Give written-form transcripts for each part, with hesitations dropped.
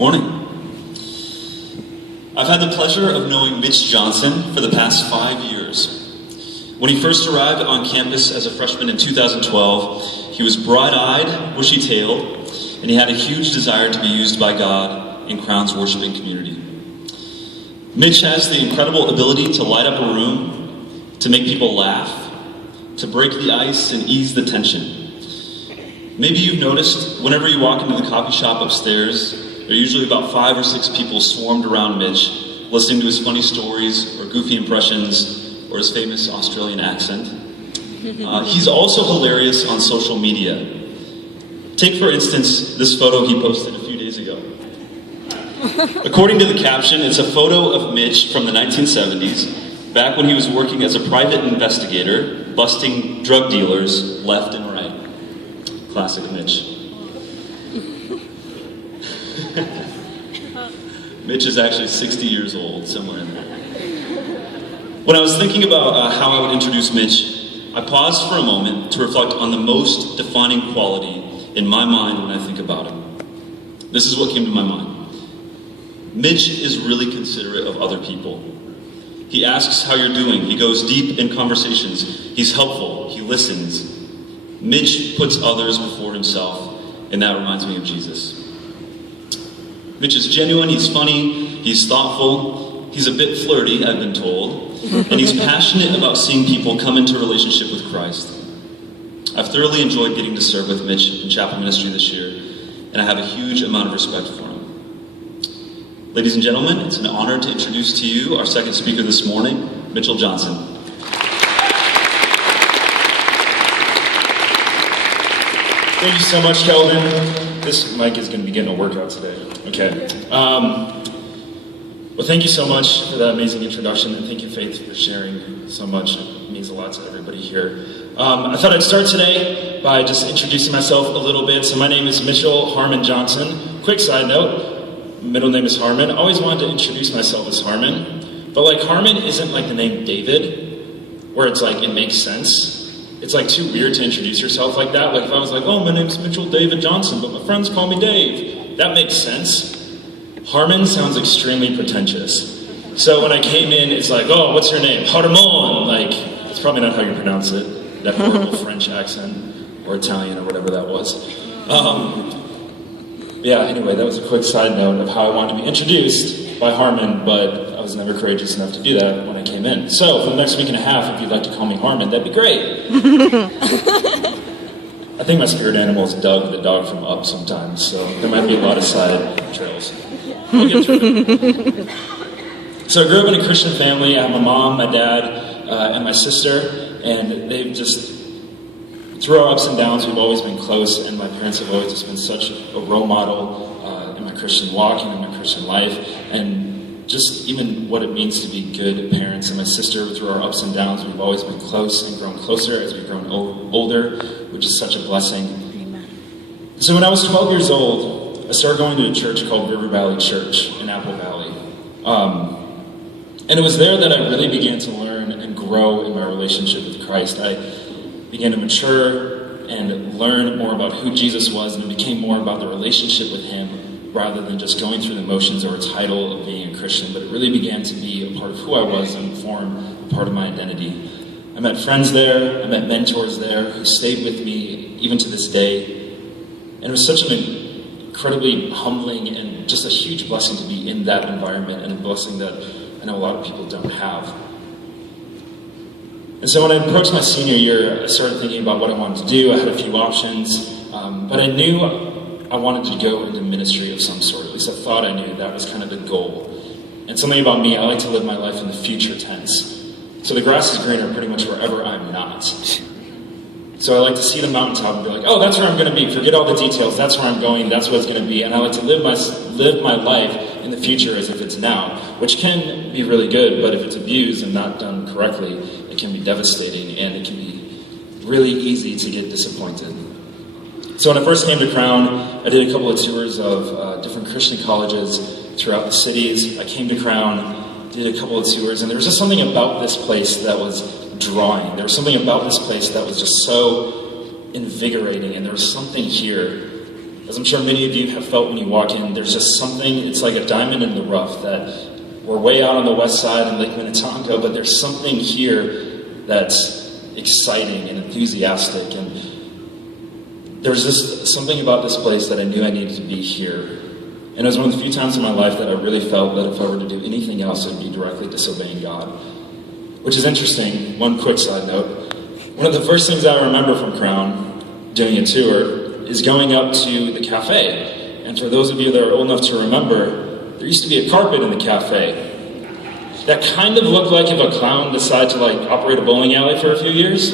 Morning. I've had the pleasure of knowing Mitch Johnson for the past 5 years. When he first arrived on campus as a freshman in 2012, he was bright-eyed, bushy-tailed, and he had a huge desire to be used by God in Crown's worshiping community. Mitch has the incredible ability to light up a room, to make people laugh, to break the ice and ease the tension. Maybe you've noticed whenever you walk into the coffee shop upstairs, there are usually about 5 or 6 people swarmed around Mitch, listening to his funny stories or goofy impressions or his famous Australian accent. He's also hilarious on social media. Take, for instance, this photo he posted a few days ago. According to the caption, it's a photo of Mitch from the 1970s, back when he was working as a private investigator, busting drug dealers left and right. Classic Mitch. Mitch is actually 60 years old, somewhere in there. When I was thinking about how I would introduce Mitch, I paused for a moment to reflect on the most defining quality in my mind when I think about him. This is what came to my mind. Mitch is really considerate of other people. He asks how you're doing. He goes deep in conversations. He's helpful. He listens. Mitch puts others before himself, and that reminds me of Jesus. Mitch is genuine, he's funny, he's thoughtful, he's a bit flirty, I've been told, and he's passionate about seeing people come into a relationship with Christ. I've thoroughly enjoyed getting to serve with Mitch in chapel ministry this year, and I have a huge amount of respect for him. Ladies and gentlemen, it's an honor to introduce to you our second speaker this morning, Mitchell Johnson. Thank you so much, Kelvin. This mic is going to be getting a workout today. Okay. Well, thank you so much for that amazing introduction, and thank you, Faith, for sharing so much. It means a lot to everybody here. I thought I'd start today by just introducing myself a little bit. So my name is Mitchell Harmon Johnson. Quick side note, middle name is Harmon. I always wanted to introduce myself as Harmon, but like Harmon isn't like the name David, where it's like it makes sense. It's like too weird to introduce yourself like that. Like if I was like, oh, my name's Mitchell David Johnson, but my friends call me Dave. That makes sense. Harmon sounds extremely pretentious. So when I came in, it's like, oh, what's your name? Harmon. Like, it's probably not how you pronounce it. That horrible French accent, or Italian, or whatever that was. Yeah, anyway, that was a quick side note of how I wanted to be introduced by Harmon, but I was never courageous enough to do that when I came in. So, for the next week and a half, if you'd like to call me Harmon, that'd be great. I think my spirit animal is Doug, the dog from Up sometimes, so there might be a lot of side trails. We'll get through it. So I grew up in a Christian family. I have my mom, my dad, and my sister, and they've just, through our ups and downs, we've always been close, and my parents have always just been such a role model in my Christian walk and in my Christian life, and just even what it means to be good parents. And my sister, through our ups and downs, we've always been close and grown closer as we've grown older, which is such a blessing. Amen. So when I was 12 years old, I started going to a church called River Valley Church in Apple Valley. And it was there that I really began to learn and grow in my relationship with Christ. I began to mature and learn more about who Jesus was, and it became more about the relationship with Him rather than just going through the motions or a title of being a Christian, but it really began to be a part of who I was and form a part of my identity. I met friends there, I met mentors there who stayed with me even to this day, and it was such an incredibly humbling and just a huge blessing to be in that environment, and a blessing that I know a lot of people don't have. And so when I approached my senior year, I started thinking about what I wanted to do. I had a few options, but I knew I wanted to go into ministry of some sort. At least I thought I knew that was kind of the goal. And something about me, I like to live my life in the future tense. So the grass is greener pretty much wherever I'm not. So I like to see the mountaintop and be like, oh, that's where I'm going to be. Forget all the details. That's where I'm going. That's what it's going to be. And I like to live my life in the future as if it's now, which can be really good, but if it's abused and not done correctly, it can be devastating, and it can be really easy to get disappointed. So when I first came to Crown, I did a couple of tours of different Christian colleges throughout the cities. I came to Crown, did a couple of tours, and there was just something about this place that was drawing. There was something about this place that was just so invigorating, and there was something here as I'm sure many of you have felt when you walk in, there's just something, it's like a diamond in the rough, that we're way out on the west side in Lake Minnetonka, but there's something here that's exciting and enthusiastic, and there's just something about this place that I knew I needed to be here. And it was one of the few times in my life that I really felt that if I were to do anything else, it would be directly disobeying God. Which is interesting. One quick side note. One of the first things I remember from Crown, doing a tour, is going up to the cafe. And for those of you that are old enough to remember, there used to be a carpet in the cafe that kind of looked like if a clown decided to operate a bowling alley for a few years.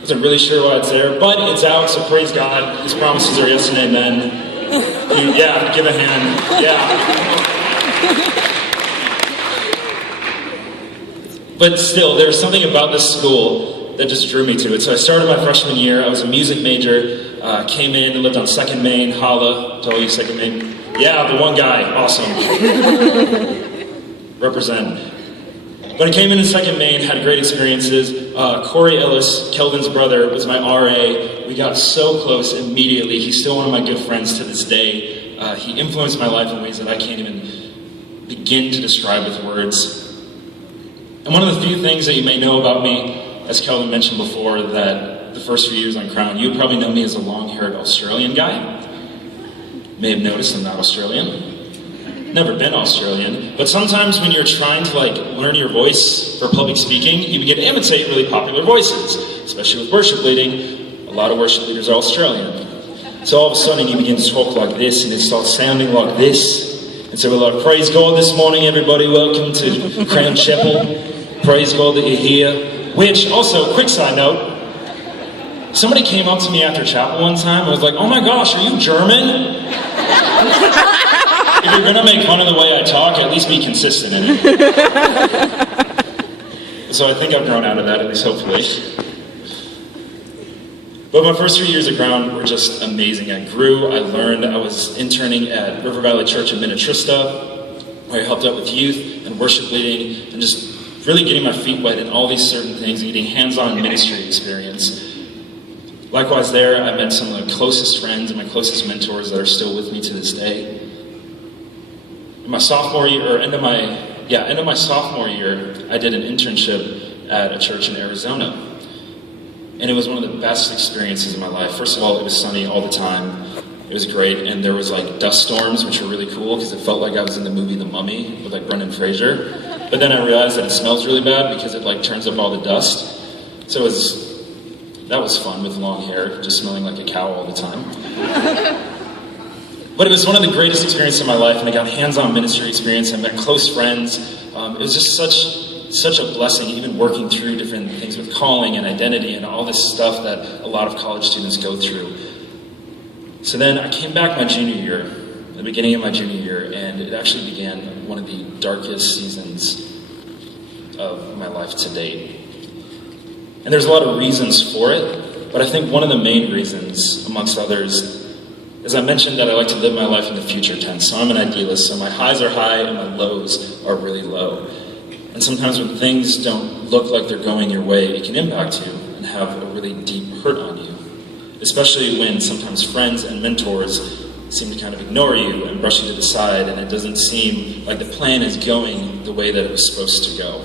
Wasn't really sure why it's there, but it's out, so praise God. His promises are yes and amen. Yeah, give a hand. Yeah. But still, there was something about this school that just drew me to it. So I started my freshman year. I was a music major. Came in and lived on 2nd Main. Holla to all you 2nd Main. Yeah, the one guy. Awesome. Represent. When I came in 2nd Main, had great experiences. Corey Ellis, Kelvin's brother, was my RA. We got so close immediately. He's still one of my good friends to this day. He influenced my life in ways that I can't even begin to describe with words. And one of the few things that you may know about me, as Kelvin mentioned before, that the first few years on Crown, you would probably know me as a long-haired Australian guy. May have noticed I'm not Australian. Never been Australian. But sometimes when you're trying to learn your voice for public speaking, you begin to imitate really popular voices, especially with worship leading. A lot of worship leaders are Australian. So all of a sudden you begin to talk like this, and it starts sounding like this. And so we're like, praise God this morning, everybody. Welcome to Crown Chapel. Praise God that you're here. Which, also, quick side note, somebody came up to me after chapel one time and was like, oh my gosh, are you German? If you're going to make fun of the way I talk, at least be consistent in it. So I think I've grown out of that, at least hopefully. But my first 3 years at Crown were just amazing. I grew, I learned. I was interning at River Valley Church in Minnetrista, where I helped out with youth and worship leading, and just really getting my feet wet in all these certain things and getting hands-on ministry experience. Likewise there, I met some of the closest friends and my closest mentors that are still with me to this day. In my sophomore year, end of my sophomore year, I did an internship at a church in Arizona. And it was one of the best experiences of my life. First of all, it was sunny all the time. It was great, and there was dust storms, which were really cool because it felt like I was in the movie The Mummy with Brendan Fraser. But then I realized that it smells really bad because it turns up all the dust. So that was fun with long hair, just smelling like a cow all the time. But it was one of the greatest experiences of my life, and I got hands-on ministry experience. I met close friends. It was just such a blessing, even working through different things with calling and identity and all this stuff that a lot of college students go through. So then I came back my junior year, the beginning of my junior year, and it actually began one of the darkest seasons of my life to date. And there's a lot of reasons for it, but I think one of the main reasons, amongst others, is I mentioned that I like to live my life in the future tense. So I'm an idealist, so my highs are high and my lows are really low. And sometimes when things don't look like they're going your way, it can impact you and have a really deep hurt on you. Especially when sometimes friends and mentors seem to kind of ignore you and brush you to the side, and it doesn't seem like the plan is going the way that it was supposed to go.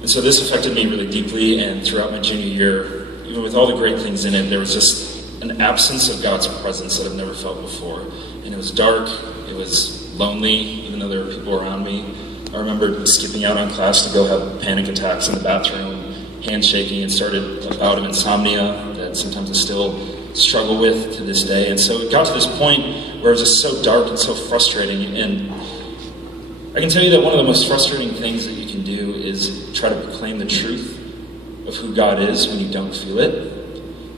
And so this affected me really deeply, and throughout my junior year, even with all the great things in it, there was just an absence of God's presence that I've never felt before. And it was dark, it was lonely, even though there were people around me. I remember skipping out on class to go have panic attacks in the bathroom, hands shaking, and started a bout of insomnia that sometimes I still struggle with to this day. And so it got to this point where it was just so dark and so frustrating. And I can tell you that one of the most frustrating things that you can do is try to proclaim the truth of who God is when you don't feel it.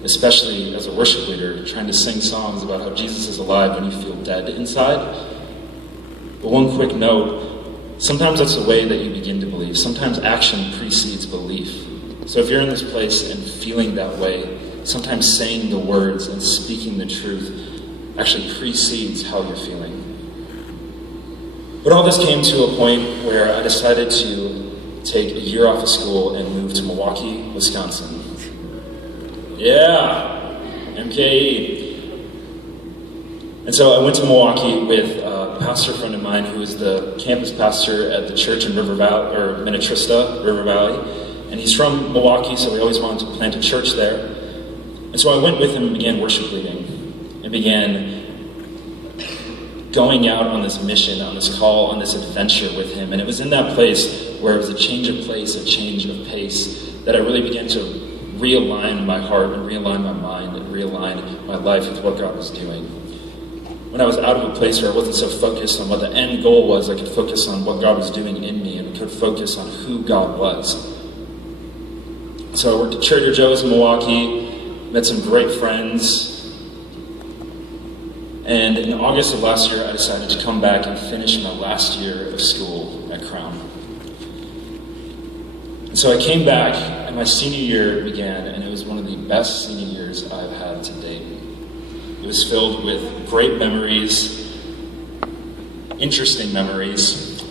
Especially as a worship leader, trying to sing songs about how Jesus is alive when you feel dead inside. But one quick note, sometimes that's the way that you begin to believe. Sometimes action precedes belief. So if you're in this place and feeling that way, sometimes saying the words and speaking the truth actually precedes how you're feeling. But all this came to a point where I decided to take a year off of school and move to Milwaukee, Wisconsin. Yeah, MKE. And so I went to Milwaukee with a pastor friend of mine who is the campus pastor at the church in River Valley, or Minnetrista, River Valley. And he's from Milwaukee, so we always wanted to plant a church there. And so I went with him and began worship leading, and began going out on this mission, on this call, on this adventure with him. And it was in that place where it was a change of place, a change of pace, that I really began to realign my heart and realign my mind and realign my life with what God was doing. When I was out of a place where I wasn't so focused on what the end goal was, I could focus on what God was doing in me and could focus on who God was. So I worked at Trader Joe's in Milwaukee, met some great friends, and in August of last year, I decided to come back and finish my last year of school at Crown. And so I came back, and my senior year began, and it was one of the best senior years I've had to date. It was filled with great memories, interesting memories,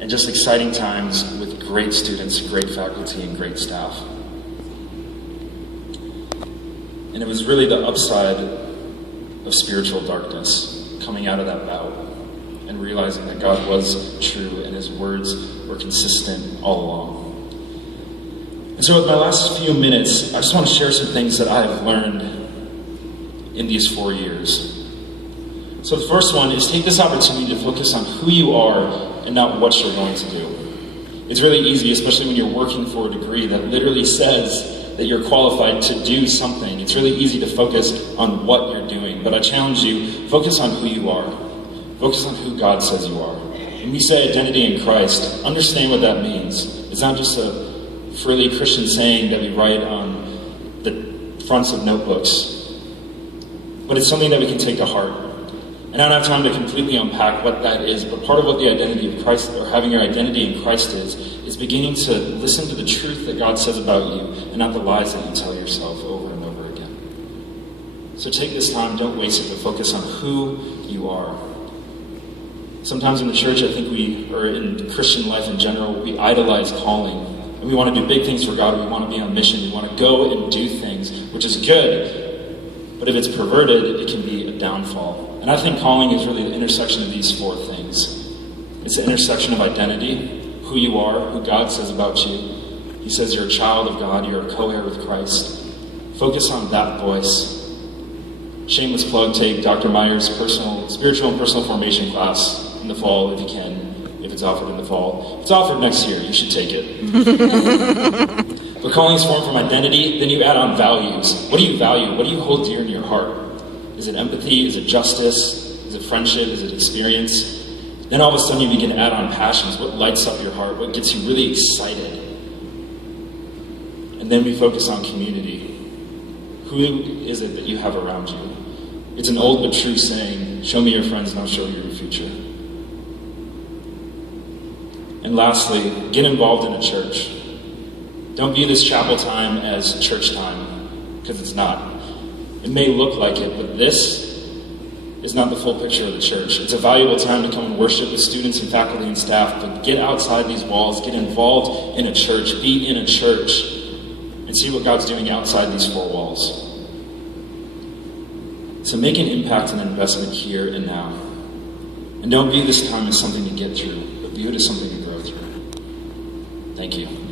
and just exciting times with great students, great faculty, and great staff. And it was really the upside of spiritual darkness, coming out of that bout and realizing that God was true and his words were consistent all along. And so with my last few minutes, I just want to share some things that I've learned in these 4 years. So the first one is take this opportunity to focus on who you are and not what you're going to do. It's really easy, especially when you're working for a degree that literally says that you're qualified to do something. It's really easy to focus on what you're doing. But I challenge you, focus on who you are. Focus on who God says you are. When we say identity in Christ, understand what that means. It's not just a frilly Christian saying that we write on the fronts of notebooks, but it's something that we can take to heart. And I don't have time to completely unpack what that is, but part of what the identity of Christ, or having your identity in Christ is beginning to listen to the truth that God says about you and not the lies that you tell yourself over and over again. So take this time, don't waste it, but focus on who you are. Sometimes in the church, I think or in Christian life in general, we idolize calling. And we want to do big things for God, we want to be on mission, we want to go and do things, which is good, but if it's perverted, it can be a downfall. And I think calling is really the intersection of these 4 things. It's the intersection of identity, who you are, who God says about you. He says you're a child of God, you're a co-heir with Christ. Focus on that voice. Shameless plug, take Dr. Meyer's spiritual and personal formation class in the fall if you can, if it's offered in the fall. If it's offered next year, you should take it. But calling is formed from identity, then you add on values. What do you value? What do you hold dear in your heart? Is it empathy? Is it justice? Is it friendship? Is it experience? Then all of a sudden you begin to add on passions. What lights up your heart? What gets you really excited? And then we focus on community. Who is it that you have around you? It's an old but true saying, show me your friends and I'll show you your future. And lastly, get involved in a church. Don't view this chapel time as church time, because it's not. It may look like it, but this is not the full picture of the church. It's a valuable time to come and worship with students and faculty and staff, but get outside these walls, get involved in a church, be in a church, and see what God's doing outside these 4 walls. So make an impact and investment here and now. And don't view this time as something to get through, but view it as something to grow through. Thank you.